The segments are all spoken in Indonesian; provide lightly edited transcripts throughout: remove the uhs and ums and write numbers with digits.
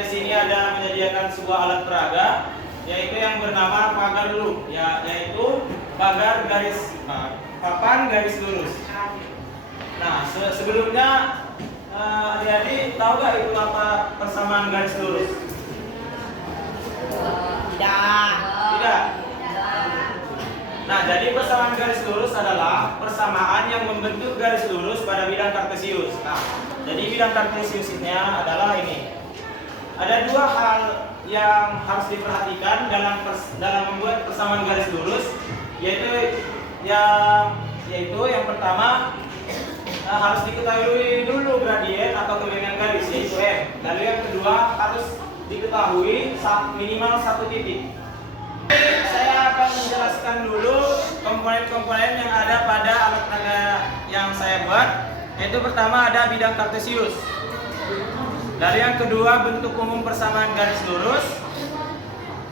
saya di sini ada menyediakan sebuah alat peraga, yaitu yang bernama pagar loop, yaitu pagar papan garis lurus. Nah, sebelumnya adik-adik tahu nggak itu apa persamaan garis lurus? Tidak. Nah, jadi persamaan garis lurus adalah persamaan yang membentuk garis lurus pada bidang kartesius. Nah, jadi bidang kartesiusnya adalah ini. Ada dua hal yang harus diperhatikan dalam membuat persamaan garis lurus, yaitu yang pertama harus diketahui dulu gradien atau kemiringan garis, yaitu M. Lalu yang kedua harus diketahui minimal satu titik. Saya akan menjelaskan dulu komponen-komponen yang ada pada alat peraga yang saya buat, yaitu pertama ada bidang kartesius. Lalu yang kedua bentuk umum persamaan garis lurus.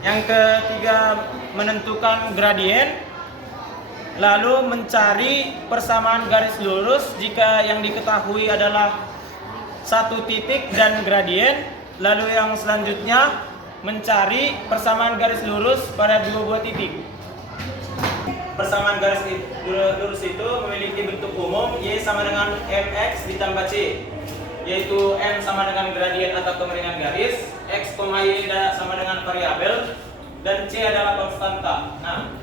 Yang ketiga menentukan gradien. Lalu mencari persamaan garis lurus jika yang diketahui adalah satu titik dan gradien. Lalu yang selanjutnya mencari persamaan garis lurus pada dua buah titik. Persamaan garis lurus itu memiliki bentuk umum Y sama dengan mx ditambah c, yaitu m sama dengan gradien atau kemiringan garis, x, y sama dengan variabel, dan c adalah konstanta. Nah,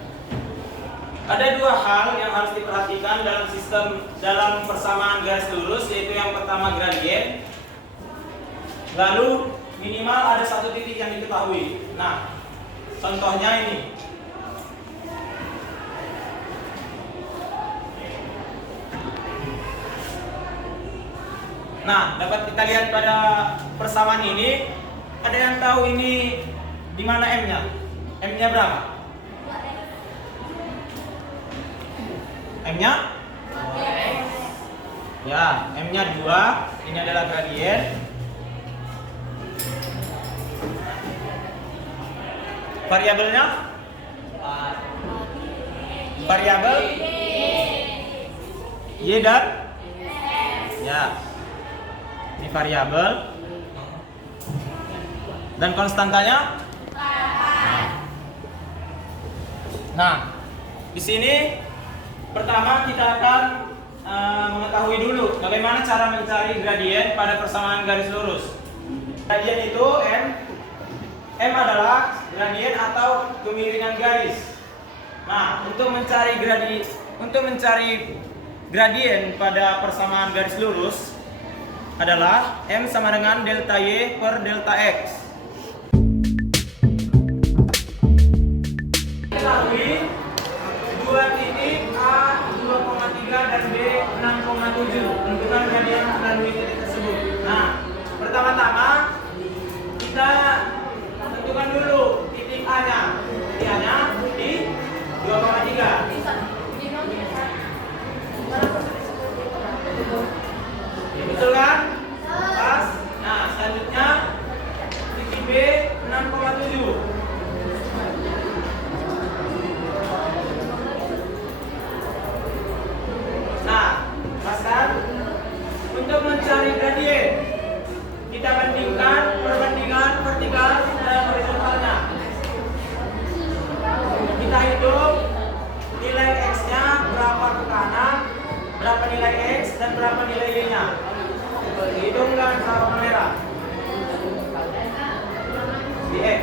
ada dua hal yang harus diperhatikan dalam persamaan garis lurus, yaitu yang pertama gradien, lalu minimal ada satu titik yang diketahui. Nah, contohnya ini. Nah, dapat kita lihat pada persamaan ini. Ada yang tahu ini di mana M-nya? M-nya berapa? M-nya? Ya, M-nya 2. Ini adalah gradien. Variabelnya? Variabel? Y dan? Ya. Ini variabel. Dan konstantanya? Nah, di sini pertama kita akan mengetahui dulu bagaimana cara mencari gradien pada persamaan garis lurus. Gradien itu M adalah gradien atau kemiringan garis. Nah, untuk mencari gradien pada persamaan garis lurus adalah M sama dengan delta Y per delta X. Ketahui dua titik A 2,3 dan B 6,7. Tentukan gradien melalui titik tersebut. Nah, pertama-tama kita tentukan dulu titik A-nya. Titik A-nya di 2,3. Betul kan? Pas. Nah, selanjutnya titik B 6,7. Nah, pas kan? Untuk mencari gradien, kita bandingkan perbandingan vertikal dan horizontalnya. Kita hitung nilai X-nya berapa ke kanan, berapa nilai X, dan berapa nilai Y-nya. Hitungkan sama merah di X.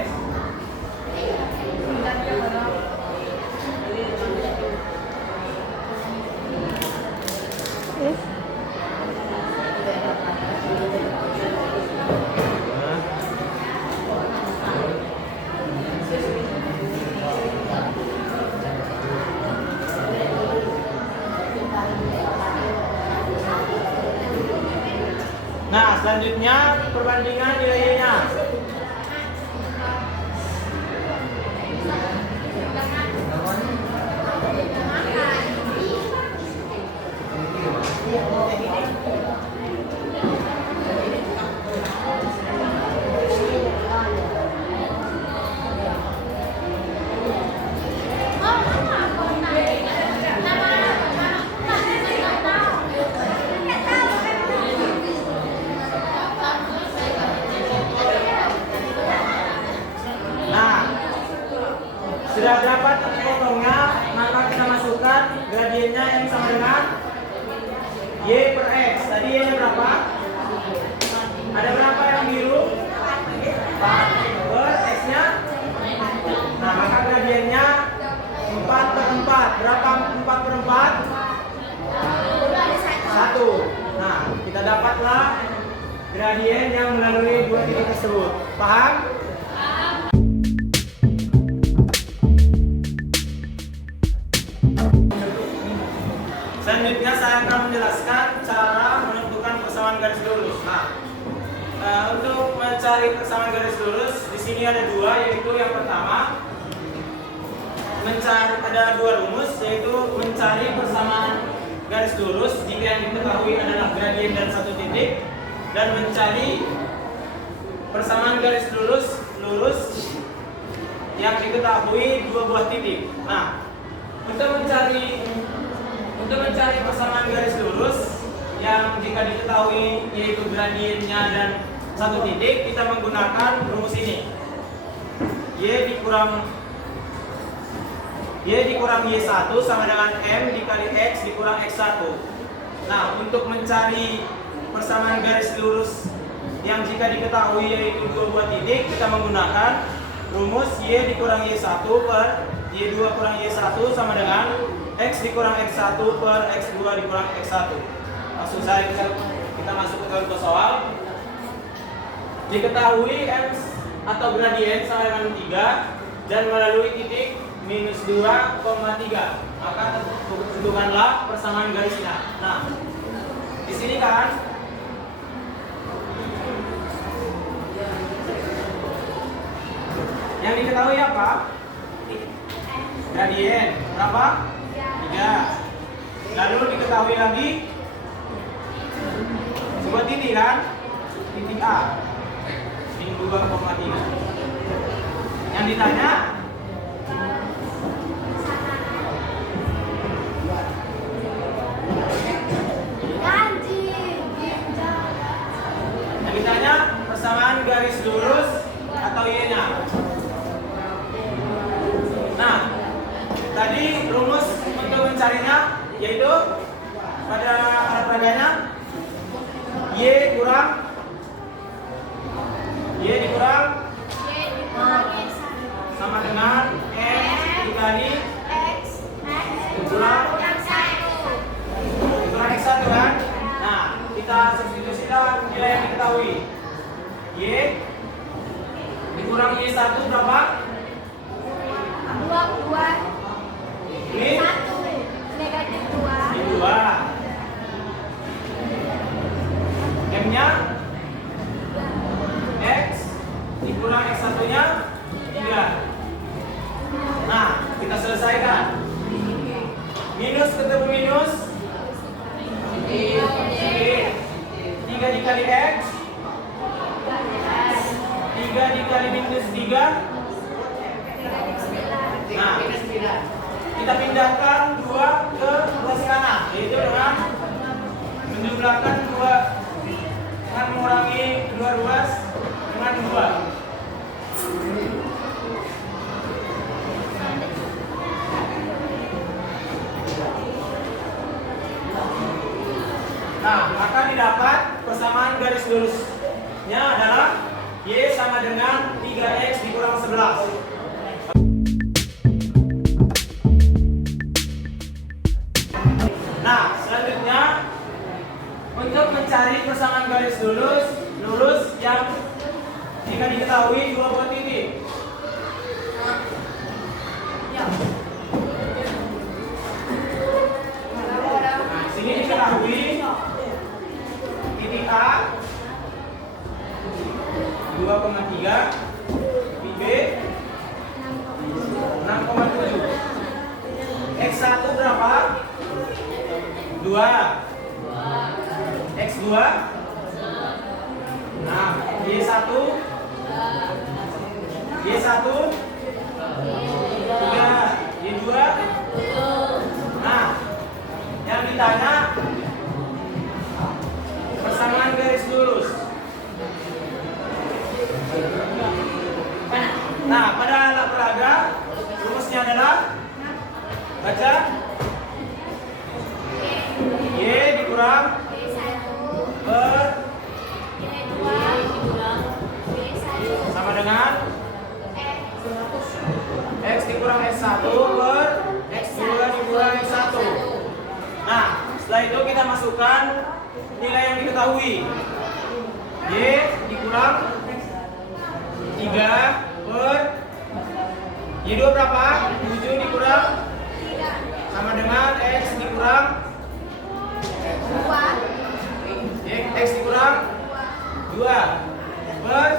Nah, selanjutnya perbandingan nilai-nya. Sudah dapat potongnya, maka kita masukkan gradiennya yang sama dengan Y per X. Tadi Y-nya berapa? Ada berapa yang biru? 4 per X-nya. Nah, maka gradiennya 4 per 4. Berapa 4 per 4? 1. Nah, kita dapatlah gradien yang melalui dua titik tersebut. Paham? Selanjutnya saya akan menjelaskan cara menentukan persamaan garis lurus. Nah, untuk mencari persamaan garis lurus di sini ada dua, yaitu yang pertama ada dua rumus, yaitu mencari persamaan garis lurus jika yang diketahui adalah gradien dan satu titik, dan mencari persamaan garis lurus yang diketahui dua buah titik. Nah, untuk mencari persamaan garis lurus yang jika diketahui yaitu gradiennya dan satu titik, kita menggunakan rumus ini. Y dikurang Y1 sama dengan M dikali X dikurang X1. Nah, untuk mencari persamaan garis lurus yang jika diketahui yaitu dua buah titik, kita menggunakan rumus Y dikurang Y1 per Y2 kurang Y1 sama dengan X dikurang X1 per X2 dikurang X1. Langsung saja kita masuk ke contoh soal. Diketahui M atau gradien sama dengan 3 dan melalui titik minus 2,3, maka tentukanlah persamaan garisnya. Nah, di sini kan yang diketahui apa? Gradien berapa? 3. Lalu diketahui lagi sebuah titik kan? Titik A minus 2,3. Yang ditanya persamaan garis lurus atau Y-nya. Nah, tadi rumus untuk mencarinya yaitu pada pertanyaannya Y dikurang sama dengan M dikali dikurang X1 kan? Nah, kita substitusikan nilai yang diketahui. Y dikurang Y1 berapa? 2 Ini 1 negatif 2. Ini 2. M-nya X dikurang X1 nya 3. Nah, kita selesaikan. Minus ketemu minus 3 dikali X 3 dikali minus 3. Nah, kita pindahkan 2 ke ruas kanan, yaitu dengan menjumlahkan 2 dengan mengurangi kedua ruas dengan 2. Nah, maka didapat persamaan garis lurusnya adalah Y sama dengan 3X dikurang 11. Nah, selanjutnya untuk mencari persamaan garis lurus yang jika diketahui dua buah titik. Nah, sini diketahui titik A 2,3, titik B 6,7. X1 berapa? 2. X2 nah, Y1 Y1 3, Y2. Nah, yang ditanya persamaan garis lurus. Nah, pada alat peraga rumus rumusnya adalah baca Y dikurang per sama dengan X dikurang X1 per X2 dikurang X1. Nah, setelah itu kita masukkan nilai yang diketahui. Y dikurang 3 per Y2 berapa? 7 dikurang sama dengan X dikurang X dikurang 2 per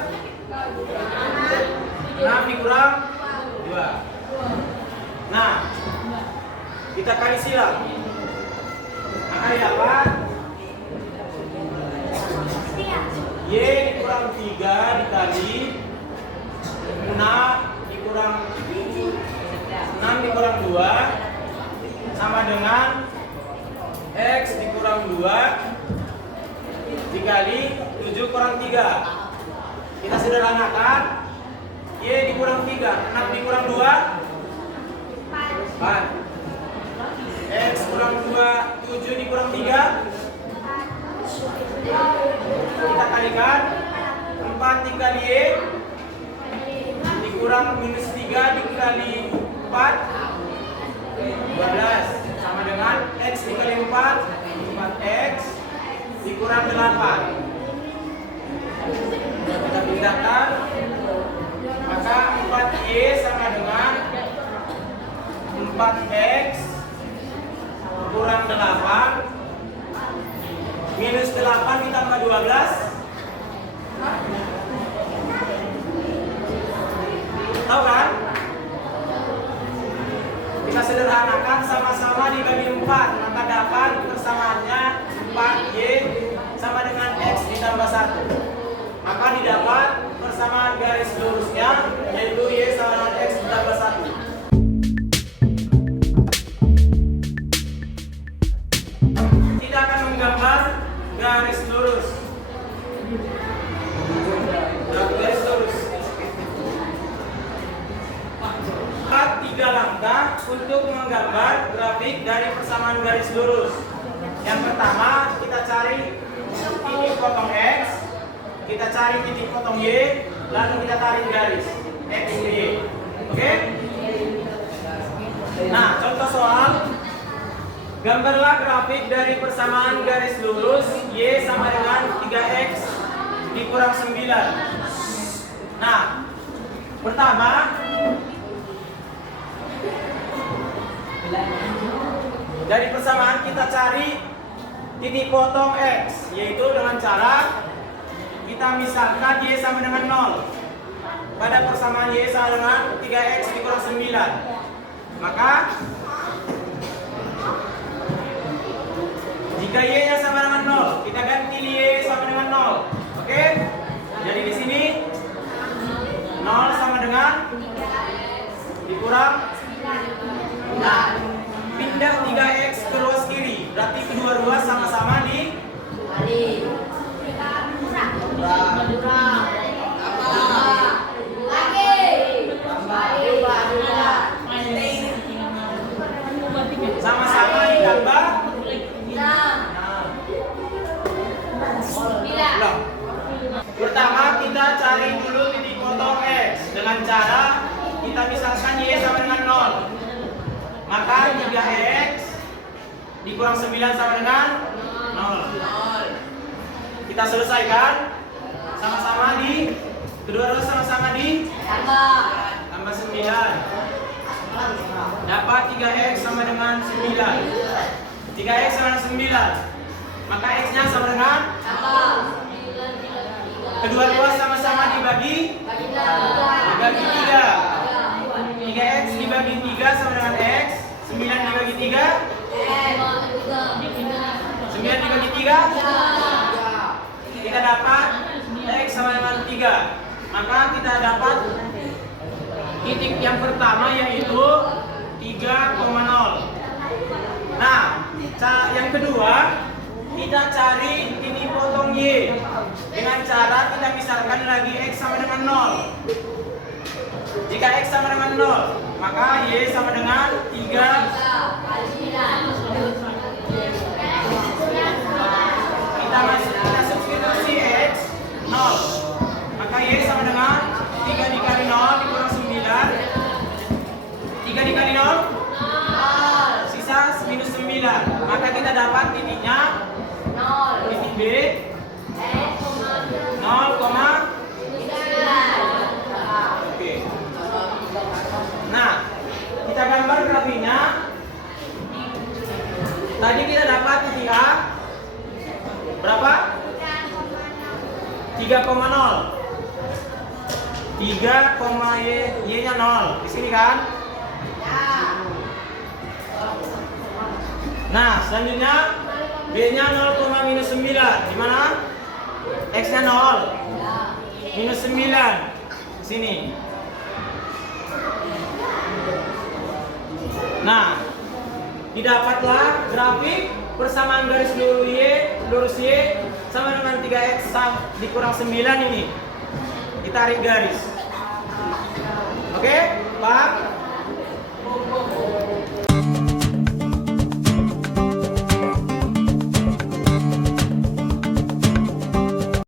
6 dikurang 2. Nah, kita kali silang. Maka dapat Y dikurang 3 dikali 6 dikurang 6 dikurang 2 sama dengan X dikurang 2 dikali 7 kurang 3. Kita sederhanakan. Y dikurang 3, 6 dikurang 2 4. X kurang 2, 7 dikurang 3 kita kalikan 4 dikali Y dikurang minus 3 dikali 4 12 sama dengan X dikali 4 4X dikurang 8. Kita pindahkan, maka 4Y sama dengan 4X kurang 8 minus 8 ditambah 12 tahu kan? Kita sederhanakan, sama-sama dibagi 4 maka dapat persamaannya 4Y sama dengan X ditambah 1. Maka didapat persamaan garis lurusnya yaitu Y sama dengan X ditambah 1. Kita akan menggambar garis lurus. Garis lurus. 3 langkah untuk menggambar grafik dari persamaan garis lurus. Yang pertama, kita cari titik potong X, kita cari titik potong Y, lalu kita tarik garis X ke Y. Oke? Nah, contoh soal. Gambarlah grafik dari persamaan garis lurus Y sama dengan 3X dikurang 9. Nah, pertama dari persamaan kita cari titik potong X, yaitu dengan cara kita misalkan Y sama dengan 0 pada persamaan Y sama dengan 3X dikurang 9. Maka jika Y nya sama dengan 0, kita ganti Y sama dengan 0. Oke? Jadi di sini 0 sama dengan dikurang. Nah, pindah 3X ke ruas kiri, berarti kedua ruas sama-sama di sama-sama ditambah. Pertama kita cari dulu titik potong X dengan cara kita misalkan Y sama dengan 0. Maka 3X dikurang 9 sama dengan 0. Kita selesaikan. Sama-sama di kedua ruas sama-sama di tambah 9. Dapat 3X sama dengan 9. 3X sama dengan 9. Maka X nya sama dengan kedua ruas sama-sama dibagi 3. 3X dibagi 3 sama dengan X. 9 dibagi 3 9 dibagi 3 kita dapat X sama dengan 3. Maka kita dapat titik yang pertama yaitu 3,0. Nah, yang kedua kita cari titik potong Y dengan cara kita misalkan lagi X sama dengan 0. Jika 3x sama dengan 0. Maka Y sama dengan 3. Kita substitusi X 0. Maka Y sama dengan 3 dikali 0 dikurang 9. 3 dikali 0 sisa minus 9. Maka kita dapat titiknya titik B 0, oke. Nah, kita gambar grafiknya. Tadi kita dapat titik A berapa? 3,0. 3, Y-nya 0. Di sini kan? Nah, selanjutnya B-nya 0, minus 9. Di mana? X-nya 0. Minus 9. Di sini. Nah, didapatlah grafik persamaan garis lurus Y sama dengan 3x dikurang 9 ini. Ditarik garis. Oke, Pak?